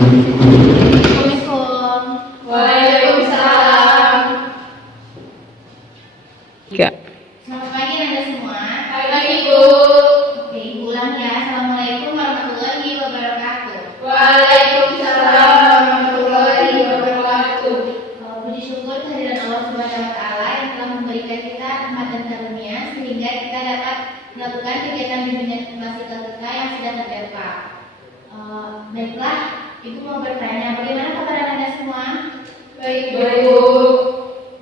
Assalamualaikum. Waalaikumsalam. Tiga. Selamat pagi Anda semua. Selamat pagi, Bu. Oke, Ibu ulang ya. Assalamualaikum warahmatullahi wabarakatuh. Waalaikumsalam warahmatullahi wabarakatuh. Puji syukur kehadiran Allah Subhanahu wa taala yang telah memberikan kita rahmat dan karunia sehingga kita dapat melakukan kegiatan bimbingan klasikal kita yang sudah terdaftar. Baiklah, Ibu mau bertanya, bagaimana kabar Anda semua? Baik, Bu.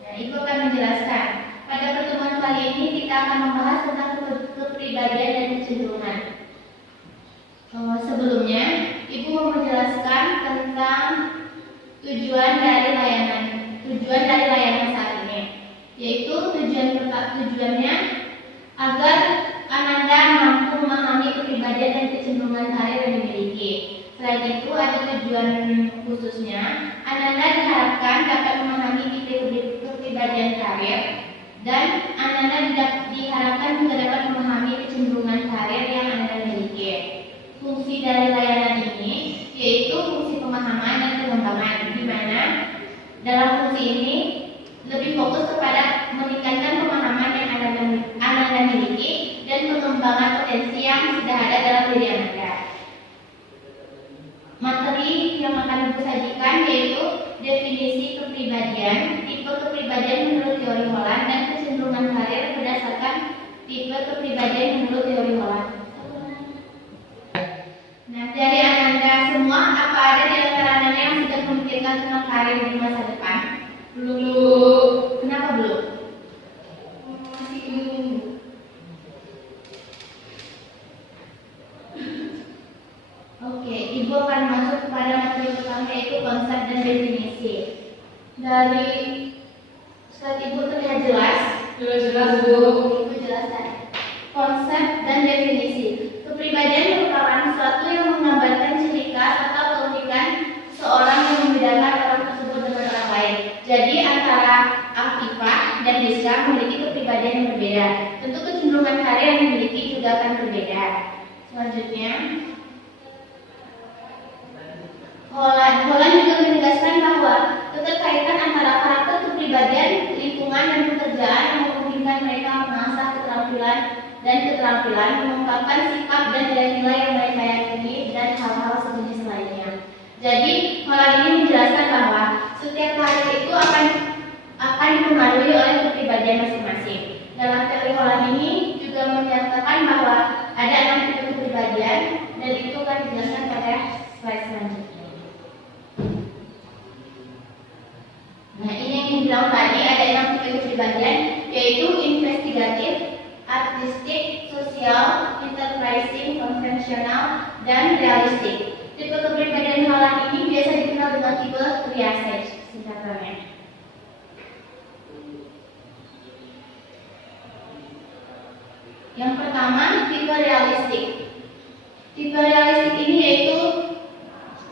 Nah, Ibu akan menjelaskan. Pada pertemuan kali ini kita akan membahas tentang kepribadian dan kecenderungan. Sebelumnya, Ibu mau menjelaskan tentang tujuan dari layanan saat ini, yaitu tujuannya agar Ananda mampu memahami kepribadian dan kecenderungan karir yang dimiliki. Selain itu, ada tujuan khususnya, Ananda diharapkan dapat memahami tipe kepribadian karir, dan Ananda diharapkan juga dapat memahami kecenderungan karir yang Ananda miliki. Fungsi dari layanan ini yaitu fungsi pemahaman dan pengembangan, di mana dalam fungsi ini lebih fokus kepada meningkatkan pemahaman yang Ananda miliki dan pengembangan potensi yang sudah ada dalam diri Ananda. Materi yang akan Ibu sajikan yaitu definisi kepribadian, tipe kepribadian menurut teori Holland, dan kecenderungan karir berdasarkan tipe kepribadian menurut teori Holland. Nah, dari Ananda semua, apa ada di antara Ananda yang sudah memikirkan tentang karir di masa depan? Belum. Kenapa belum? Masih belum. Oke, Ibu akan masuk kepada materi pertama yaitu konsep dan definisi. Dari slide Ibu terlihat jelas. Jelas, Bu. Ibu jelaskan konsep dan definisi. Kepribadian merupakan sesuatu yang menggambarkan ciri khas atau keunikan seorang yang membedakan orang tersebut dengan orang lain. Jadi antara Afifah dan Rizka memiliki kepribadian yang berbeda. Tentu kecenderungan karir yang dimiliki juga akan berbeda. Selanjutnya, Holland juga menegaskan bahwa keterkaitan antara karakter kepribadian, lingkungan, dan pekerjaan yang memungkinkan mereka mengasah keterampilan, mengungkapkan sikap dan nilai-nilai yang mereka yakini, dan hal-hal sejenis lainnya. Jadi, Holland ini menjelaskan bahwa setiap karir itu akan dipengaruhi oleh kepribadian masing-masing. Dalam teori Holland ini juga menyatakan bahwa ada 6 tipe kepribadian, dan itu akan dijelaskan pada slide selanjutnya. Nah, ini yang dibilang tadi ada 6 tipe kepribadian, yaitu investigatif, artistik, sosial, enterprising, konvensional, dan realistik. Tipe kepribadian Holland ini biasa dikenal dengan tipe Triasage singkatannya. Yang pertama, tipe realistik. Tipe realistik ini yaitu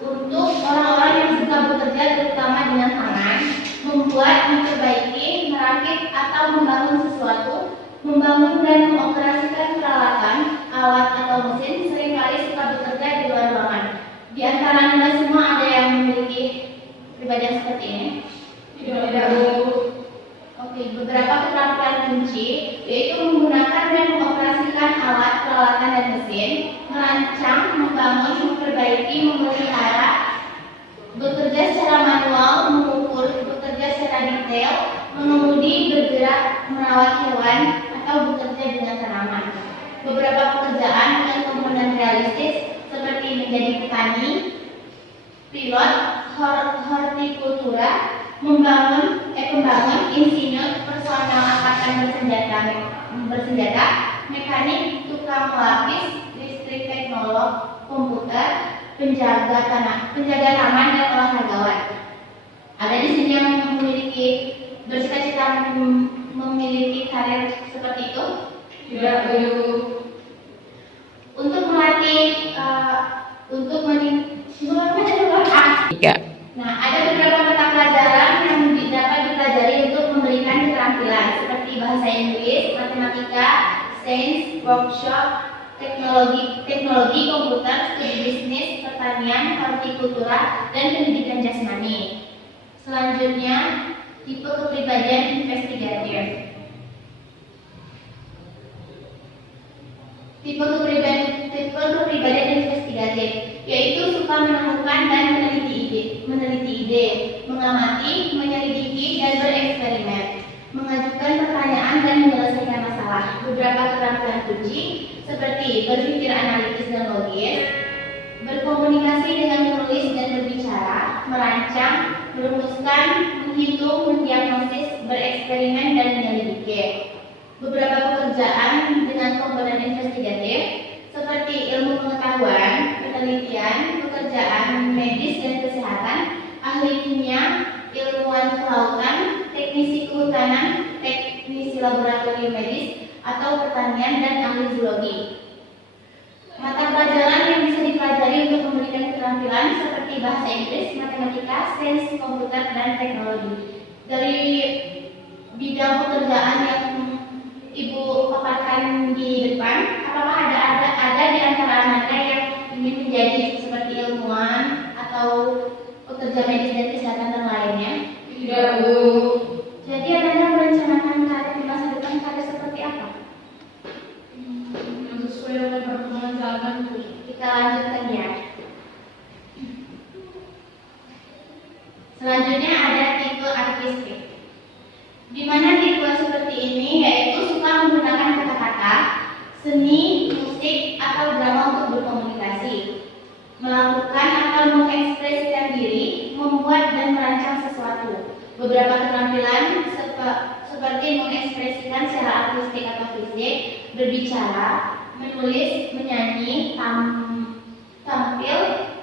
untuk orang-orang yang suka bekerja terutama dengan tangan, membuat, memperbaiki, merakit, atau membangun sesuatu, membangun dan mengoperasikan peralatan, alat atau mesin, seringkali suka bekerja di luar ruangan. Di antara Anda semua ada yang memiliki kepribadian seperti ini? Tidak, Bu. Oke, beberapa keterampilan kunci yaitu menggunakan dan mengoperasikan alat, peralatan, dan mesin, merancang, membangun, memperbaiki, memelihara, bekerja secara manual, mengukur, bekerja secara detail, mengemudi, bergerak, merawat hewan, atau bekerja dengan tanaman. Beberapa pekerjaan dengan komponen realistis seperti menjadi petani, pilot, hortikultura, pembangun, insinyur, personal angkatan bersenjata, mekanik, tukang melapis, listrik, teknolog, komputer, penjaga taman, dan olahragawan. Ada di sini yang memiliki bercita-cita memiliki karir seperti itu? Tidak, Bu. Untuk melatih, Tiga. Nah, ada beberapa mata pelajaran yang dapat dipelajari untuk memberikan keterampilan seperti bahasa Inggris, matematika, sains, workshop, teknologi komputer, studi bisnis, pertanian, hortikultura, dan pendidikan jasmani. Selanjutnya, tipe kepribadian investigatif. Tipe kepribadian investigatif yaitu suka menemukan dan meneliti ide, mengamati, menyelidiki, dan bereksperimen, mengajukan pertanyaan dan menyelesaikan masalah. Beberapa keterampilan kunci seperti berpikir analitis dan logis, berkomunikasi dengan menulis dan berbicara, merancang, merumuskan, menghitung, mendiagnosis, bereksperimen, dan menyelidiki. Beberapa pekerjaan dengan komponen investigatif seperti ilmu pengetahuan, penelitian, pekerjaan medis dan kesehatan, ahli kimia, ilmuwan kelautan, teknisi kehutanan, teknisi laboratorium medis atau pertanian, dan ahli zoologi. Mata pelajaran yang bisa dipelajari untuk memberikan keterampilan seperti bahasa Inggris, matematika, sains komputer, dan teknologi. Dari bidang pekerjaan yang Ibu paparkan di depan, apakah ada di antara Anda yang ingin menjadi seperti ilmuwan atau pekerja medis dan kesehatan dan lainnya? Tidak, Bu. Jadi Anda merencanakan karir di masa depan karir seperti apa? Yang sesuai dengan perkembangan zaman, Bu. Kita lanjutkan ya. Selanjutnya ada tipe artistik, di mana tipe seperti ini yaitu suka menggunakan kata-kata, seni, musik, atau drama untuk berkomunikasi, melakukan atau mengekspresikan diri, membuat dan merancang sesuatu. Beberapa keterampilan seperti mengekspresikan secara artistik atau fisik, berbicara, menulis, menyanyi, tampil,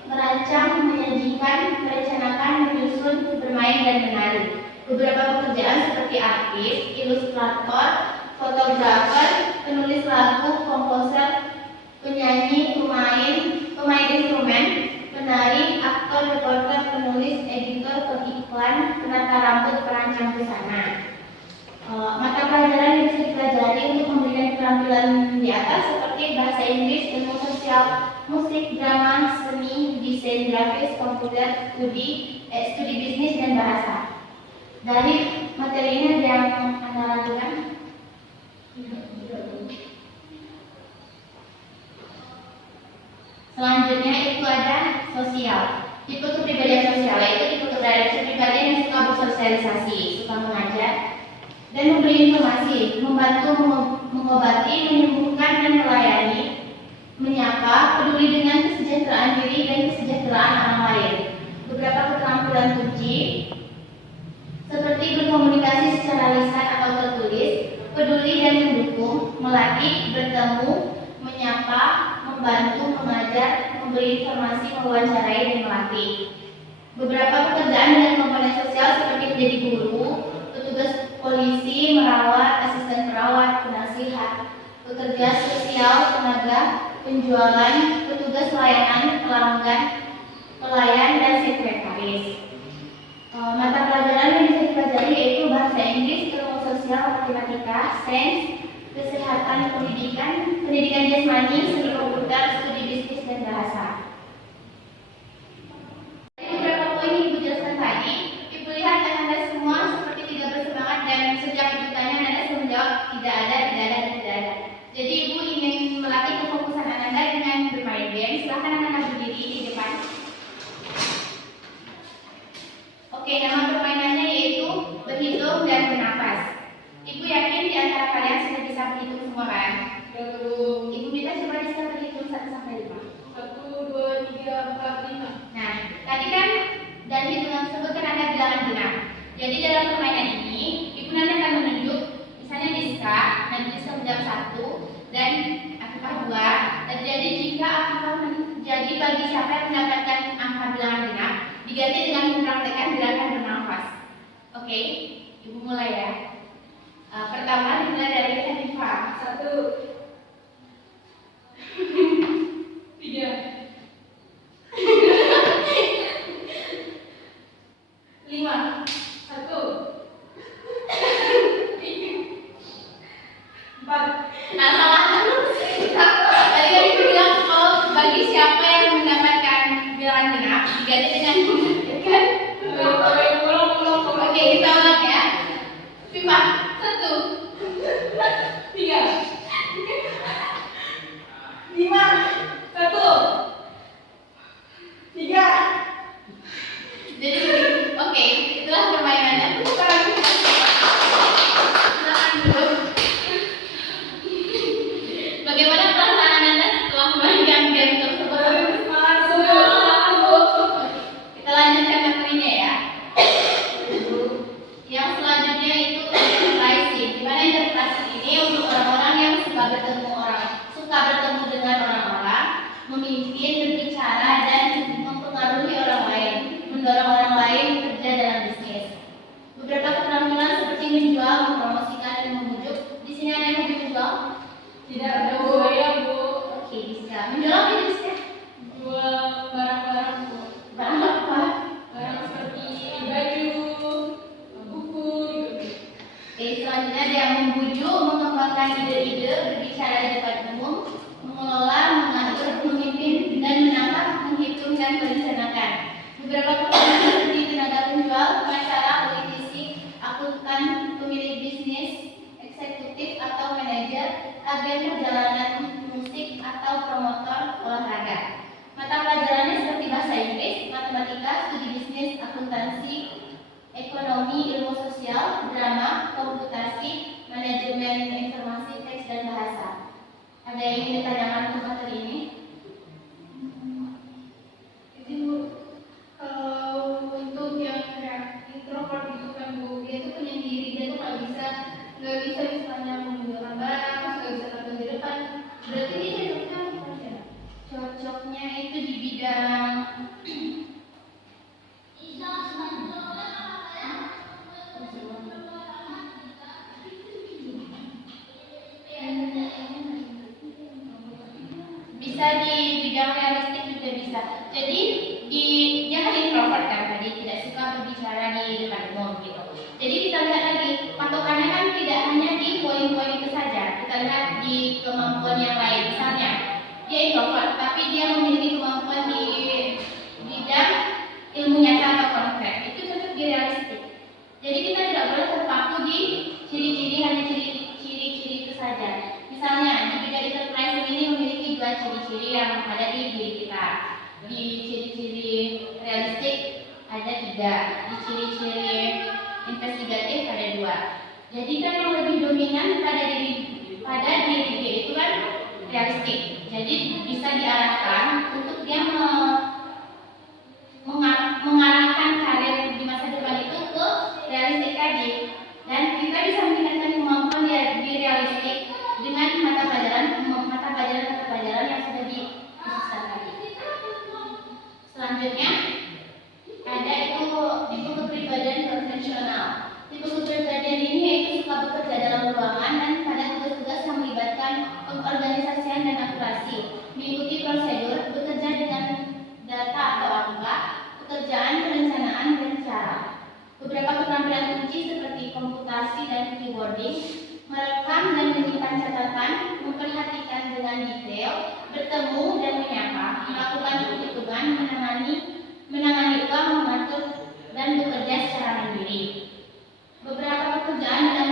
merancang, menyajikan, merencanakan, menyusun, bermain, dan menari. Beberapa pekerjaan seperti artis, ilustrator, fotografer, penulis lagu, komposer, penyanyi, pemain instrumen, penari, aktor, reporter, penulis, editor, pengiklan, penata rambut, perancang busana. Mata pelajaran yang bisa dipelajari untuk memberikan keterampilan di atas seperti bahasa Inggris, ilmu sosial, musik, drama, seni, desain grafis, komputer, studi bisnis, dan bahasa. Dari materi ini ada yang Anda lakukan? Selanjutnya itu ada sosial. Tipe kepribadian sosial yaitu tipe kepribadian yang suka bersosialisasi, suka mengajar dan memberi informasi, membantu mengobati, menyembuhkan, dan melayani, menyapa, peduli dengan kesejahteraan diri dan kesejahteraan orang lain. Beberapa keterampilan kunci seperti berkomunikasi secara lisan atau tertulis, peduli dan mendukung, melatih, bertemu, menyapa, membantu, mengajar, memberi informasi, mewawancarai, dan melatih. Beberapa pekerjaan dengan komponen sosial seperti menjadi guru, petugas polisi, merawat, asisten perawat, penasihat, pekerja sosial, tenaga, penjualan, petugas layanan, pelanggan, pelayan, dan sekretaris. Mata pelajaran yang bisa dipelajari yaitu bahasa Inggris, ilmu sosial, matematika, sains, kesehatan, pendidikan jasmani, seni komputer, studi bisnis, dan bahasa. Beberapa poin yang Ibu jelaskan tadi, Ibu lihat Anda semua seperti tidak bersemangat dan sejak Ibu tanya Anda selalu menjawab tidak ada. Jadi Ibu ingin melatih kefokusan Anda dengan bermain game. Silahkan Anda berdiri di depan. Oke, nama permainannya yaitu berhitung dan bernafas. Ibu yakin di antara kalian sudah bisa berhitung semua kan? Ibu minta coba bisa berhitung 1 sampai 5. 1, 2, 3, 4, 5. Nah, tadi kan dan hitungan tersebut kan ada bilangan genap. Jadi dalam permainan ini, Ibu nanti akan menunjuk misalnya Diska, nanti Diska menjawab 1 dan Afifah 2. Dan jadi jika Afifah menjadi bagi siapa yang mendapatkan angka bilangan genap, diganti dengan mempraktekkan gerakan bernafas. Oke, Ibu mulai ya. Pertama dimulai dari Afifah. 1, 3, 5, 1, 4. Nah, salah dulu sih. Dari suka bertemu dengan orang-orang, memimpin, berbicara, dan mempengaruhi orang lain, mendorong orang lain bekerja dalam bisnis. Beberapa keterampilan seperti menjual, mempromosikan, dan membujuk. Di sini ada yang hobi menjual? Tidak ada Bu. Saya Bu. Oke, bisa. Menjual apa itu bisa? Jual barang-barang Bu. Barang apa? Barang seperti baju, buku gitu. Oke, selanjutnya ada yang membujuk, mengembangkan ide-ide, berbicara di depan umum, mengelola, mengatur, memimpin, dan menangkap, menghitung, dan merencanakan. Beberapa pekerjaan seperti tenaga penjual, pengacara, politisi, akuntan, pemilik bisnis, eksekutif atau manajer, agen perjalanan musik atau promotor olahraga. Mata pelajarannya seperti bahasa Inggris, matematika, studi bisnis, akuntansi, ekonomi, ilmu sosial, drama, komputasi, manajemen informasi, teks, dan bahasa. Ada yang ingin ditanyakan untuk materi ini? Jadi Bu, kalau untuk yang kayak introvert gitu kan Bu, dia tuh penyendiri, dia tuh nggak bisa misalnya menunjukkan barang, nggak bisa tampil di depan. Berarti dia cocoknya apa ya? Cocoknya itu di bidang bisa di bidang realistik juga bisa. Jadi dia kan introvert kan tadi, tidak suka berbicara di depan umum gitu. Jadi kita lihat lagi patokannya kan tidak hanya di poin-poin itu saja. Kita lihat di kemampuan yang lain. Misalnya dia introvert tapi dia memiliki kemampuan di bidang ilmu nyata atau konkret. Itu cocok di realistik. Jadi kita tidak boleh terpaku di ciri-ciri hanya ciri-ciri itu saja. Misalnya di bidang enterprise ini memiliki dua ciri-ciri yang ada di diri kita. Di ciri-ciri realistik ada tiga, di ciri-ciri investigatif ada dua. Jadi kan yang lebih dominan pada diri dia itu kan realistik. Jadi bisa diarahkan untuk dia mengarahkan karir di masa depan itu ke realistik tadi. Dan kita bisa meningkatkan kemampuan di realistik dengan mata pelajaran yang sudah dikhususkan tadi. Selanjutnya ada itu tipe kepribadian konvensional. Tipe kepribadian ini yaitu suka bekerja dalam ruangan dan pada tugas-tugas yang melibatkan pengorganisasian dan akurasi, mengikuti prosedur, bekerja dengan data atau angka, pekerjaan, perencanaan, dan cara. Beberapa keterampilan kunci seperti komputasi dan keyboarding, merekam dan menyimpan catatan, memperhatikan dengan detail, bertemu dan menyapa, melakukan perhitungan, menangani uang, mengatur, dan bekerja secara mandiri. Beberapa pekerjaan dalam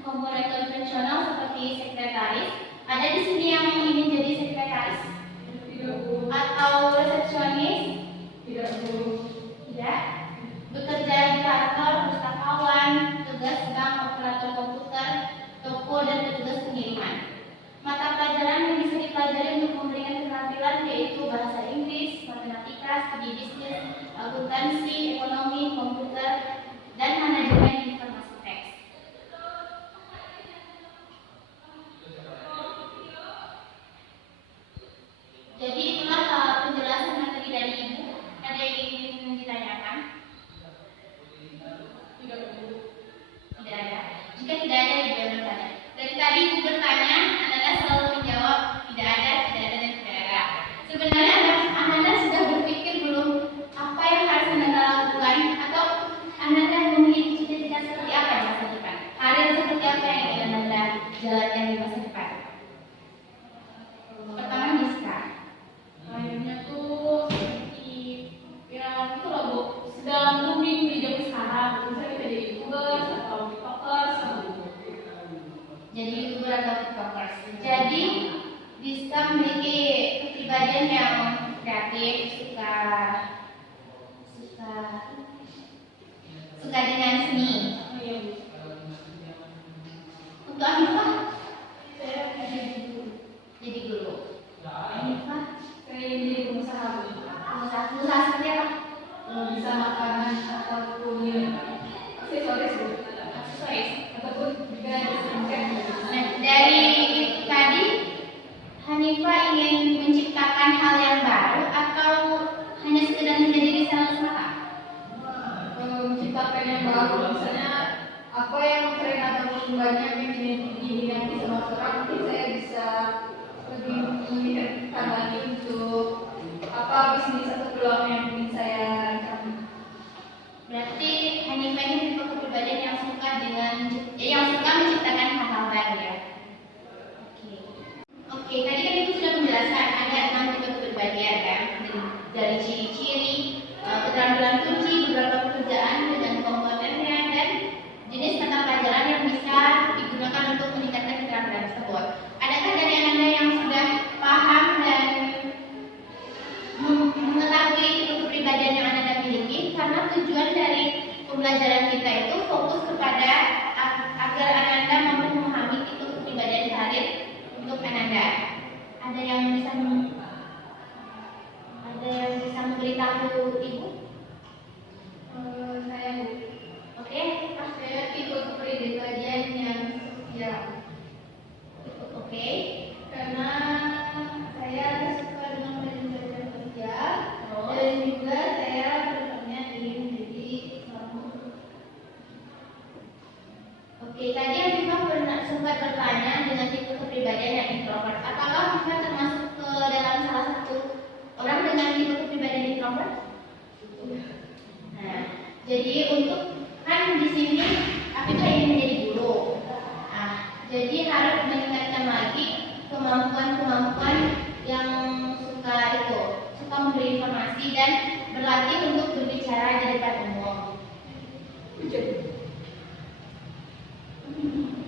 komponen konvensional seperti sekretaris, ada di sini yang ingin jadi sekretaris atau resepsionis? Tidak Bu. Tidak. Bekerja di kantor, pustakawan, tugas bank, operator komputer, toko, dan petugas pengiriman. Mata pelajaran yang bisa dipelajari untuk memberikan keterampilan yaitu bahasa Inggris, matematika, studi bisnis, akuntansi, ekonomi, komputer, dan manajemen informasi teks. Jadi itulah penjelasan materi dari Ibu. Ada yang ingin ditanyakan? Tidak Bu. Tidak ada. Jika tidak ada, Ibu yang bertanya. Dari tadi Ibu bertanya, Anda selalu menjawab tidak ada, dan tidak ada. Sebenarnya Anda sudah berpikir belum apa yang harus Anda lakukan, atau Anda memiliki cita-cita seperti apa di masa depan? Karir seperti apa yang ingin Anda jalankan di masa depan? Pertama Miska. Kayaknya tuh seperti ya itu loh Bu, sedang booming di zaman sekarang. Bisa kita jadi YouTubers atau TikTokers gitu. Jadi YouTuber atau TikTokers. Jadi Rizka memiliki kepribadian yang kreatif, suka dengan seni. Oh iya Bu. Untuk Hanifah Saya jadi guru. jadi guru. Hanifah Saya ingin jadi pengusaha Bu. pengusaha seperti apa? Bisa makanan ataupun aksesoris Bu. Aksesoris. Ataupun juga ada skincare. Nah, dari itu tadi Oke, tadi kan Ibu sudah menjelaskan ada 6 tipe kepribadian kan, dari ciri-ciri, keterampilan kunci, beberapa pekerjaan dengan komponennya, dan jenis mata pelajaran yang bisa digunakan untuk meningkatkan keterampilan tersebut. Adakah dari Anda yang sudah paham dan mengetahui tipe kepribadian yang Anda miliki? Karena tujuan dari pembelajaran kita itu fokus kepada agar Anda mampu memahami tipe kepribadian karir untuk Anda. Ada yang bisa memberitahu Ibu? Saya Bu. Oke, Saya tipe kepribadian yang sosial. oke. Karena saya suka dengan belajar sosial Terus? dan juga saya berperannya ingin menjadi seorang guru. Oke, tadi Afifah pernah sempat bertanya dengan tipe kepribadian yang introvert. Apakah Afifah termasuk ke dalam salah satu orang dengan tipe kepribadian introvert? Nah, jadi untuk kan di sini Afifah ingin menjadi guru. Nah, jadi harus meningkatkan lagi kemampuan-kemampuan yang suka memberi informasi dan berlatih untuk berbicara di depan umum.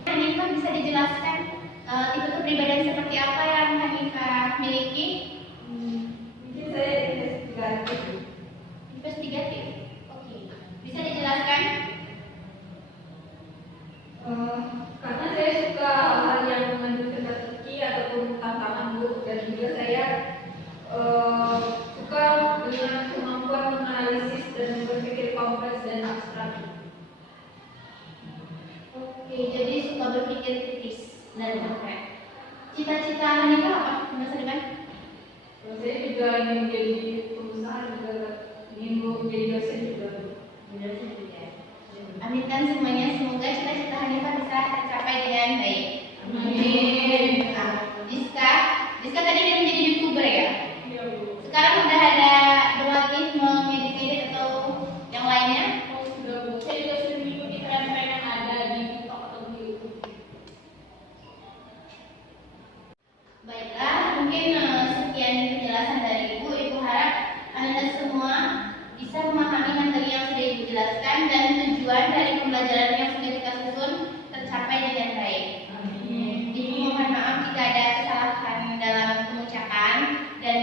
Hanifah bisa dijelaskan tipe kepribadian seperti apa yang Hanifah miliki? Mungkin saya investigatif. Investigatif. Oke. Bisa dijelaskan? Karena saya suka hal-hal yang mengandung teka-teki ataupun tantangan Bu, dan juga saya suka dengan kemampuan menganalisis dan berpikir kompleks dan abstrak. Oke, jadi suka berpikir kritis dan konkret. Cita-cita Hanifah apa masa depan? Saya juga ingin menjadi pengusaha, juga ingin menjadi dosen juga. Aminkan semuanya, semoga cita-cita Hanifah bisa tercapai dengan baik. Amin. Diska tadi dia menjadi YouTuber ya? Iya Bu. Sekarang udah ada berlatih mengedit atau yang lainnya? Oh sudah Bu. Saya juga sudah mengikuti tren-tren yang ada di TikTok atau di YouTube. Baiklah, mungkin sekian penjelasan dari Ibu. Ibu harap Anda semua bisa memahami materi yang sudah Ibu jelaskan dan tujuan dari pembelajaran yang sudah kita susun tercapai dengan baik. Amin. Ibu mohon maaf jika ada kesalahan dalam pengucapan, dan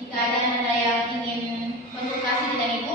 jika ada Anda yang ingin konsultasi dengan Ibu,